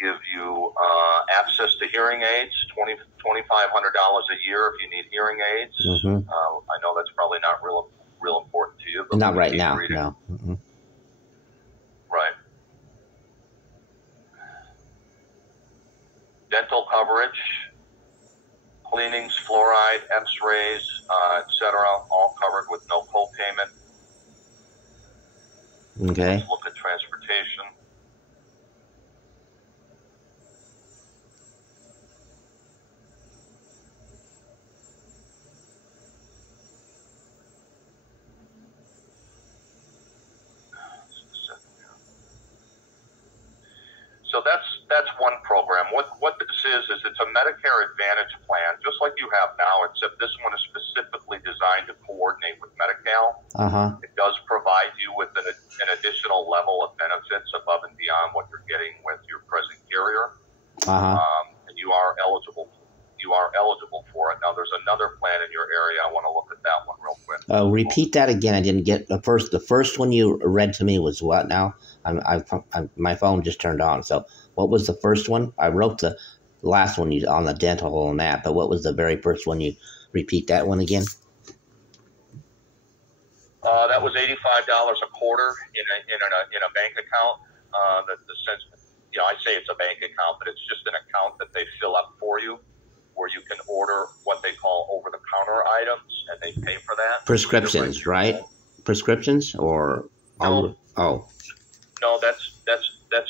give you access to hearing aids, $2,500 a year if you need hearing aids. Mm-hmm. I know that's probably not real important to you. But not right now, no. Mm-hmm. Right. Dental coverage, cleanings, fluoride, x-rays, etc., all covered with no co-payment. Okay. Let's look at transportation. So that's one program. What this is it's a Medicare Advantage plan, just like you have now, except this one is specifically designed to coordinate with Medi-Cal. Uh-huh. It does provide you with an additional level of benefits above and beyond what you're getting with your present carrier. Uh-huh. And you are eligible for it. Now, there's another plan in your area. I want to look at that one real quick. Repeat that again. I didn't get the first one you read to me was what now? My phone just turned on. So what was the first one? I wrote the last one on the dental and that, but what was the very first one? You repeat that one again? That was $85 a quarter in a bank account. The sense, I say it's a bank account, but it's just an account that they fill up for you, where you can order what they call over-the-counter items, and they pay for that. Prescriptions, right? Prescriptions or no? Oh, no, that's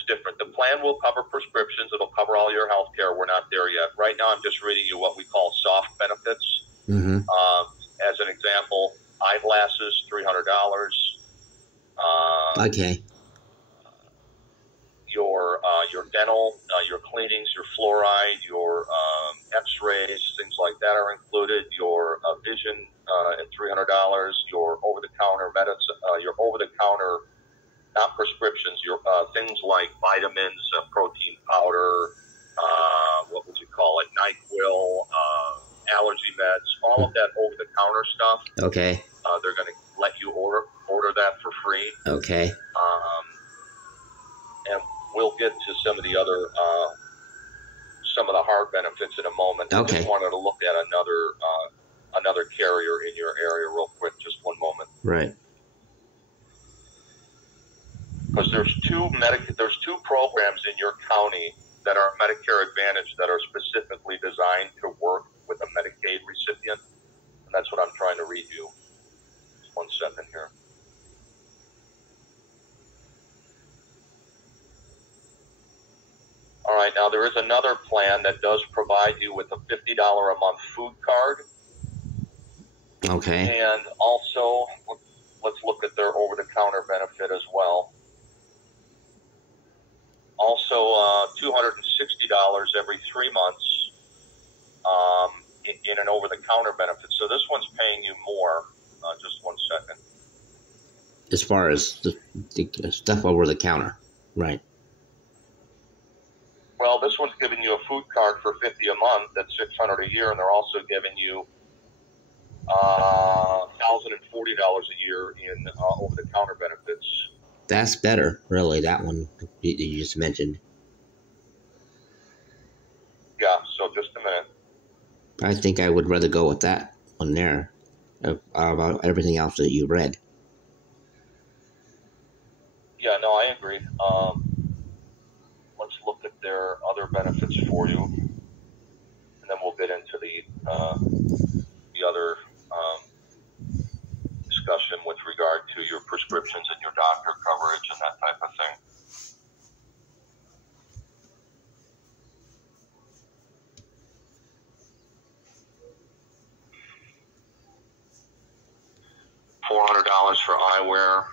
different. The plan will cover prescriptions. It'll cover all your health care. We're not there yet. Right now, I'm just reading you what we call soft benefits. Mm-hmm. As an example, eyeglasses, $300. Okay. Your dental, your cleanings, your fluoride, your x-rays, things like that are included. Your vision at $300. Your over-the-counter medicine, your over-the-counter, not prescriptions, your things like vitamins, protein powder, what would you call it, NyQuil, allergy meds, all of that over-the-counter stuff. Okay. They're going to let you order that for free. Okay. And we'll get to some of the other, some of the hard benefits in a moment. Okay. I just wanted to look at another carrier in your area real quick. Just one moment. Right. Because there's two programs in your county that are Medicare Advantage that are specifically designed to work with a Medicaid recipient, and that's what I'm trying to read you. Just 1 second here. All right, now there is another plan that does provide you with a $50 a month food card. Okay. And also, let's look at their over-the-counter benefit as well. Also, $260 every 3 months in an over-the-counter benefit. So this one's paying you more. Just 1 second. As far as the stuff over the counter, right? Well, this one's giving you a food card for $50 a month. That's $600 a year, and they're also giving you $1,040 a year in over-the-counter benefits. That's better, really. That one you just mentioned. Yeah. So just a minute. I think I would rather go with that one there, about everything else that you read. Yeah. No, I agree. Let's look at their other benefits for you, and then we'll get into the other discussion with regard to your prescriptions and your doctor coverage and that type of thing. $400 for eyewear.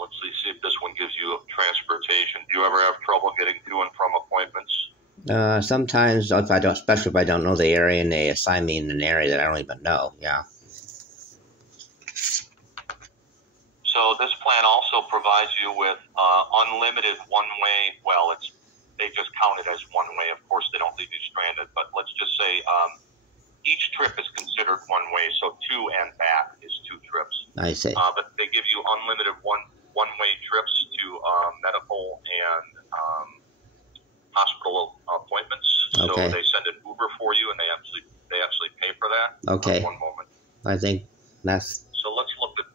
Let's see if this one gives you transportation. Do you ever have trouble getting to and from appointments? Sometimes, especially if I don't know the area and they assign me in an area that I don't even know. Yeah. So this plan also provides you with unlimited one-way. Well, they just count it as one-way. Of course, they don't leave you stranded. But let's just say each trip is considered one-way. So to and back is 2 trips. I see. But they give you unlimited one-way trips to medical and Okay. One moment. I think that's... So let's look at,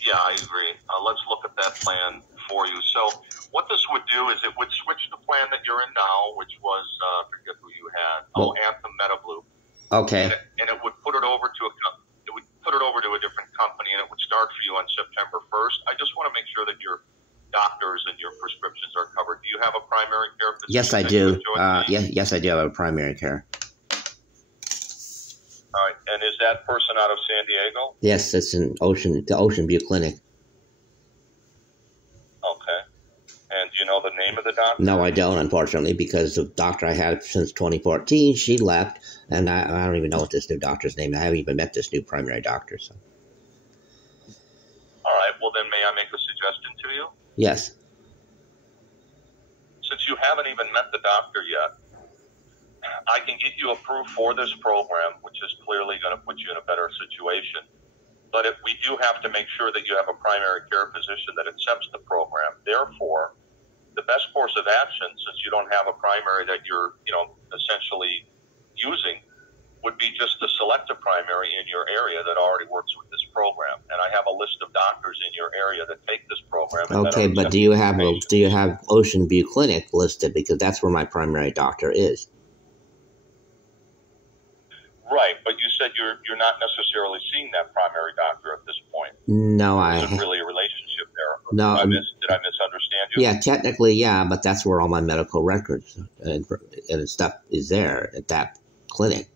yeah, I agree. Let's look at that plan for you. So what this would do is it would switch the plan that you're in now, which was, I forget who you had. Well, Anthem MetaBlue. okay. And it would put it over to a different company, and it would start for you on September 1st. I just want to make sure that your doctors and your prescriptions are covered. Do you have a primary care physician? Yes, I do. Yes, I do have a primary care. All right. And is that person out of San Diego? Yes, it's in the Ocean View Clinic. Okay. And do you know the name of the doctor? No, I don't, unfortunately, because the doctor I had since 2014, she left, and I don't even know what this new doctor's name is. I haven't even met this new primary doctor. So. All right. Well, then may I make a suggestion to you? Yes. Since you haven't even met the doctor yet, I can get you approved for this program, which is clearly going to put you in a better situation. But if we do have to make sure that you have a primary care physician that accepts the program. Therefore, the best course of action, since you don't have a primary that you're, essentially using, would be just to select a primary in your area that already works with this program. And I have a list of doctors in your area that take this program. Okay, but do you have Ocean View Clinic listed? Because that's where my primary doctor is. Right, but you said you're not necessarily seeing that primary doctor at this point. No, There isn't really a relationship there. No, Did I misunderstand you? Yeah, technically, yeah, but that's where all my medical records and stuff is there at that clinic.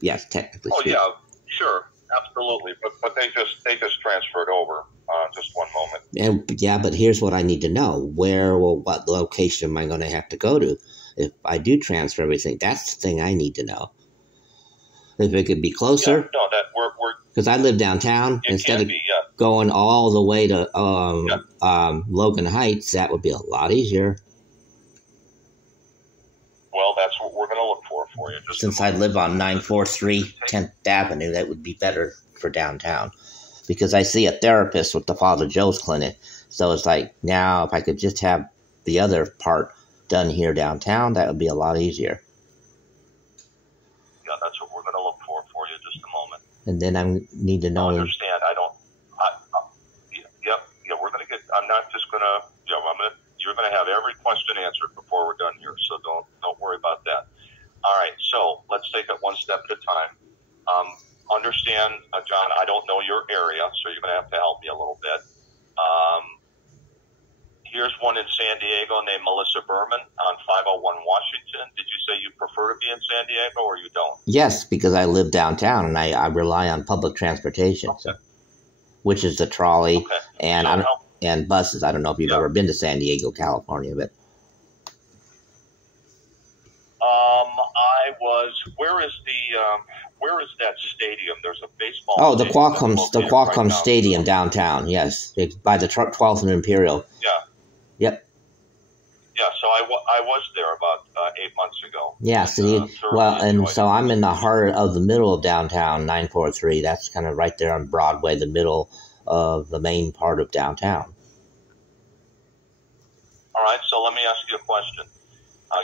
Yes, technically. Oh, yeah, sure, absolutely. But they just transferred over. Just one moment. And yeah, but here's what I need to know: what location am I going to have to go to if I do transfer everything? That's the thing I need to know. If it could be closer. Yeah, no, that we're because I live downtown instead of going all the way to Logan Heights. That would be a lot easier. Well, that's what we're going to look for you. Since I live on 943 10th Avenue, that would be better for downtown. Because I see a therapist with the Father Joe's clinic. So it's like, now if I could just have the other part done here downtown, that would be a lot easier. Yeah, that's what we're going to look for you. Just a moment. And then I need to know. I understand. We're going to get, I'm not just going to, you're going to have every question answered before we're done here. So don't worry about that. All right. So let's take it one step at a time. Understand, John, I don't know your area, so you're going to have to help me a little bit. Here's one in San Diego named Melissa Berman on 501 Washington. Did you say you prefer to be in San Diego or you don't? Yes, because I live downtown and I rely on public transportation, okay. Which is the trolley and so and buses. I don't know if you've ever been to San Diego, California, but I was. Where is that stadium? There's a baseball. Oh, the Qualcomm Stadium downtown. Yes, it's by the 12th and Imperial. Yeah. Yep. Yeah, so I was there about 8 months ago. Yeah, so I'm in the heart of the middle of downtown, 943. That's kind of right there on Broadway, the middle of the main part of downtown. All right, so let me ask you a question.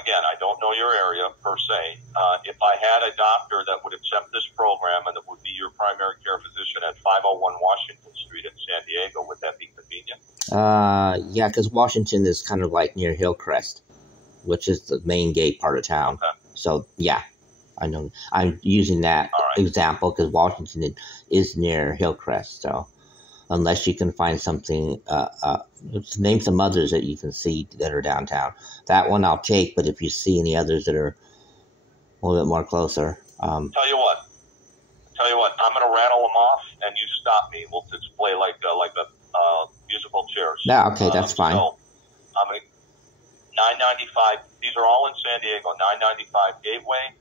Again, I don't know your area per se. If I had a doctor that would accept this program and that would be your primary care physician at 501 Washington Street in San Diego, would that be convenient? Yeah, because Washington is kind of like near Hillcrest, which is the main gate part of town. Okay. So, yeah, I know. I'm using that example because Washington is near Hillcrest. So, unless you can find something, name some others that you can see that are downtown. That one I'll take, but if you see any others that are a little bit more closer. Tell you what, I'm going to rattle them off, and you stop me. We'll just play like a musical chairs. Yeah, okay, that's fine. So, 995. These are all in San Diego. 995 Gateway.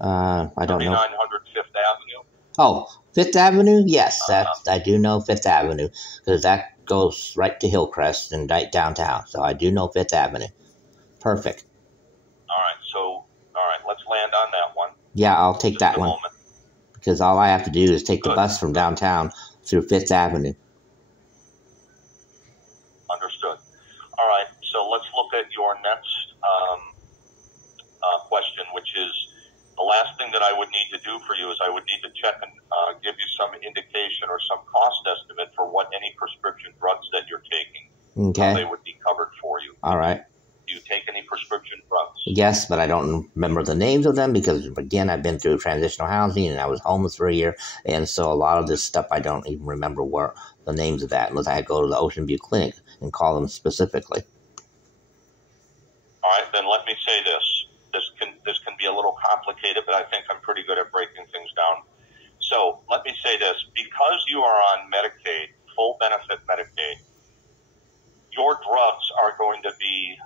I don't know. 3900 Fifth Avenue. Oh, Fifth Avenue? Yes, I do know Fifth Avenue because that goes right to Hillcrest and right downtown. So I do know Fifth Avenue. Perfect. All right, let's land on that one. Yeah, I'll take that one. Moment. Because all I have to do is take the bus from downtown through Fifth Avenue. Understood. All right, so let's look at your next question, which is the last thing that I would need to do for you is I would need to check and give you some indication or some cost estimate for what any prescription drugs that you're taking, Okay. they would be covered for you. All right. Do you take any prescription drugs? Yes, but I don't remember the names of them because, again, I've been through transitional housing and I was homeless for a year. And so a lot of this stuff, I don't even remember where the names of that unless I go to the Ocean View Clinic and call them specifically. All right, then let me say this. This can be a little complicated, but I think I'm pretty good at breaking things down. So let me say this. Because you are on Medicaid, full benefit Medicaid, your drugs are going to be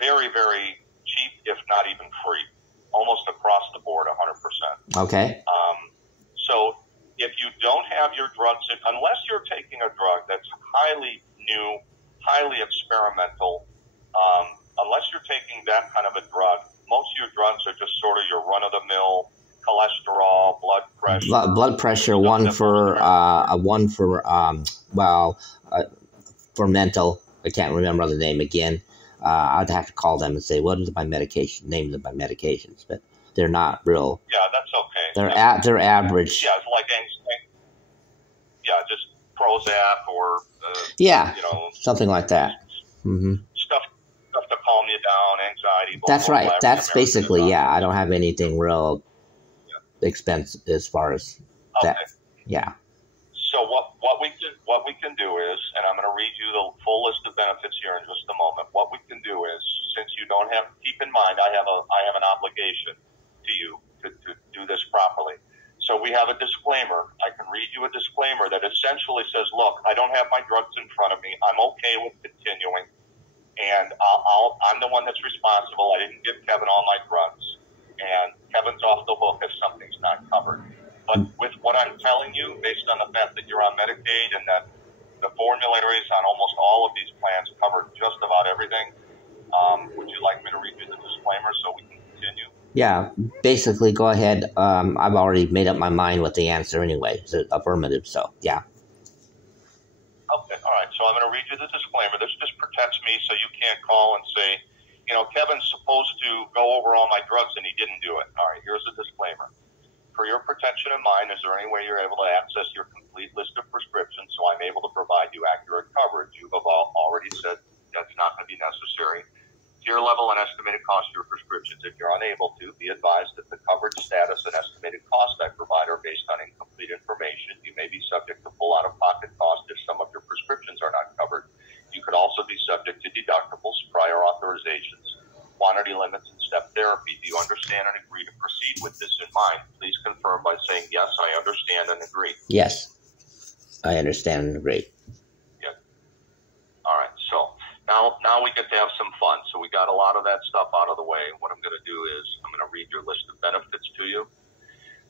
very, very cheap, if not even free, almost across the board, 100%. Okay. So if you don't have your drugs, unless you're taking a drug that's highly new, highly experimental, unless you're taking that kind of a drug, most of your drugs are just sort of your run-of-the-mill cholesterol, blood pressure. Blood pressure, one for mental. I can't remember the name again. I'd have to call them and say, what is my medication? Name of my medications, but they're not real. Yeah, that's okay. They're average. Yeah, it's like anxiety. Yeah, just Prozac or something like that. Mm-hmm. Stuff to calm you down, anxiety. That's right. That's basically I don't have anything real expensive as far as that. Yeah. So what we can do is, and I'm going to read you the full list of benefits here in just a moment. What we can do is, since you don't have, keep in mind, I have an obligation to you to do this properly. So we have a disclaimer. I can read you a disclaimer that essentially says, look, I don't have my drugs in front of me. I'm okay with continuing, and I'm the one that's responsible. I didn't give Kevin all my drugs, and Kevin's off the hook if something's not covered. But with what I'm telling you, based on the fact that you're on Medicaid and that the formularies on almost all of these plans cover just about everything, would you like me to read you the disclaimer so we can continue? Yeah, basically, go ahead. I've already made up my mind with the answer anyway. It's affirmative, so yeah. Okay, all right. So I'm going to read you the disclaimer. This just protects me so you can't call and say, Kevin's supposed to go over all my drugs and he didn't do it. All right, here's a disclaimer. For your protection of mine, is there any way you're able to access your complete list of prescriptions so I'm able to provide you accurate coverage? You've already said that's not going to be necessary. Tier level and estimated cost of your prescriptions. If you're unable to, be advised that the coverage status and estimated cost I provide are based on incomplete information. You may be subject to full out-of-pocket cost if some of your prescriptions are not covered. You could also be subject to deductibles, prior authorizations, quantity limits, and step therapy. Do you understand and agree to proceed with this in mind? Please confirm by saying, yes, I understand and agree. Yes, I understand and agree. Yeah. All right, so now we get to have some fun. So we got a lot of that stuff out of the way. What I'm going to do is I'm going to read your list of benefits to you.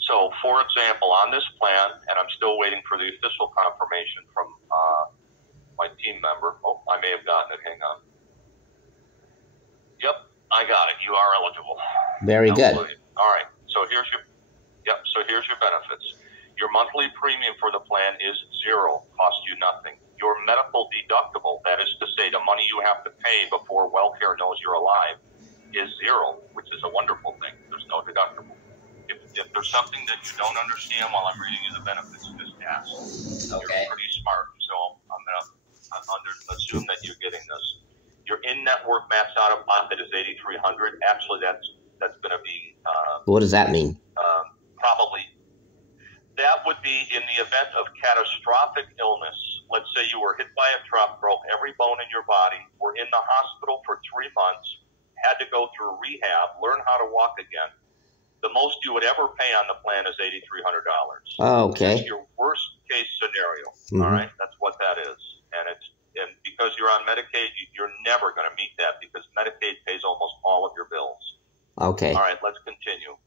So, for example, on this plan, and I'm still waiting for the official confirmation from my team member. Oh, I may have gotten it. Hang on. Yep, I got it. You are eligible. Very good. All right. So here's your benefits. Your monthly premium for the plan is $0, costs you nothing. Your medical deductible, that is to say the money you have to pay before WellCare knows you're alive, is $0, which is a wonderful thing. There's no deductible. If there's something that you don't understand while I'm reading you the benefits, just ask. Okay. You're pretty smart, so I'm going to assume that you're getting this. Your in-network max out-of-pocket is $8,300. Actually, that's going to be... what does that mean? Probably. That would be in the event of catastrophic illness. Let's say you were hit by a truck, broke every bone in your body, were in the hospital for 3 months, had to go through rehab, learn how to walk again. The most you would ever pay on the plan is $8,300. Oh, okay. That's your worst case scenario. Mm-hmm. All right, that's what that is, and because you're on Medicaid, you're never going to meet that because Medicaid pays almost all of your bills. Okay. All right, let's continue.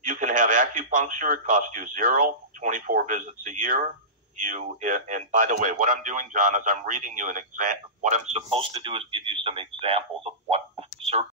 You can have acupuncture. It costs you $0, 24 visits a year. And by the way, what I'm doing, John, is I'm reading you an example. What I'm supposed to do is give you some examples of what certain